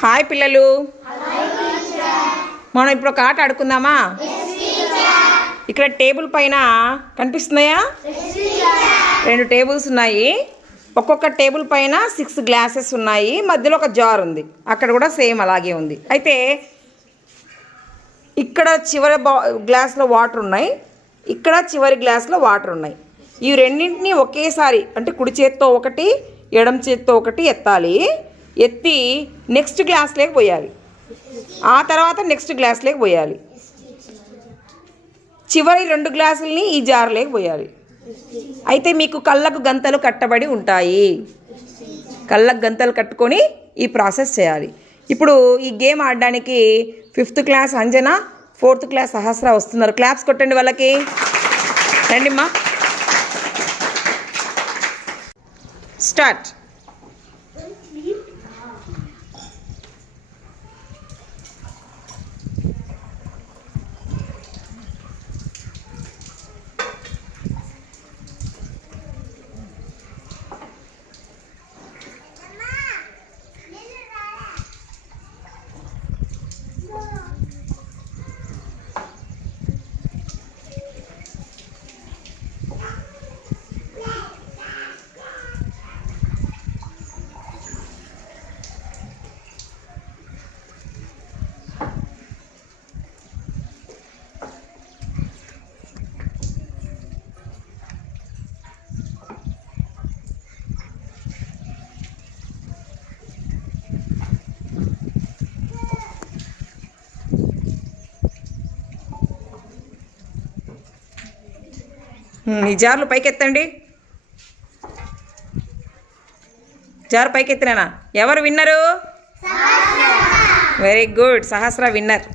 Hi పిల్లలు, మనం ఇప్పుడు ఒక ఆట ఆడుకుందామా? ఇక్కడ టేబుల్ పైన కనిపిస్తున్నాయా? 2 టేబుల్స్ ఉన్నాయి. ఒక్కొక్క టేబుల్ పైన 6 గ్లాసెస్ ఉన్నాయి. మధ్యలో ఒక జార్ ఉంది. అక్కడ కూడా సేమ్ అలాగే ఉంది. అయితే ఇక్కడ చివరి గ్లాస్లో వాటర్ ఉన్నాయి, ఇక్కడ చివరి గ్లాస్లో వాటర్ ఉన్నాయి. ఈ రెండింటిని ఒకేసారి అంటే కుడి చేత్తో ఒకటి, ఎడమ చేత్తో ఒకటి ఎత్తాలి. ఎత్తి నెక్స్ట్ గ్లాస్లోకి పోయాలి. ఆ తర్వాత నెక్స్ట్ గ్లాస్లోకి పోయాలి. చివరి 2 గ్లాసుల్ని ఈ జార్లోకి పోయాలి. అయితే మీకు కళ్ళకు గంతలు కట్టబడి ఉంటాయి. కళ్ళకు గంతలు కట్టుకొని ఈ ప్రాసెస్ చేయాలి. ఇప్పుడు ఈ గేమ్ ఆడడానికి 5th క్లాస్ అంజన, 4th క్లాస్ సహస్ర వస్తున్నారు. క్లాప్స్ కొట్టండి వాళ్ళకి. రండిమ్మా, స్టార్ట్. ఈ జార్లు పైకెత్తండి. జారు పైకెత్తినా. ఎవరు విన్నరు? వెరీ గుడ్, సహస్ర విన్నర్.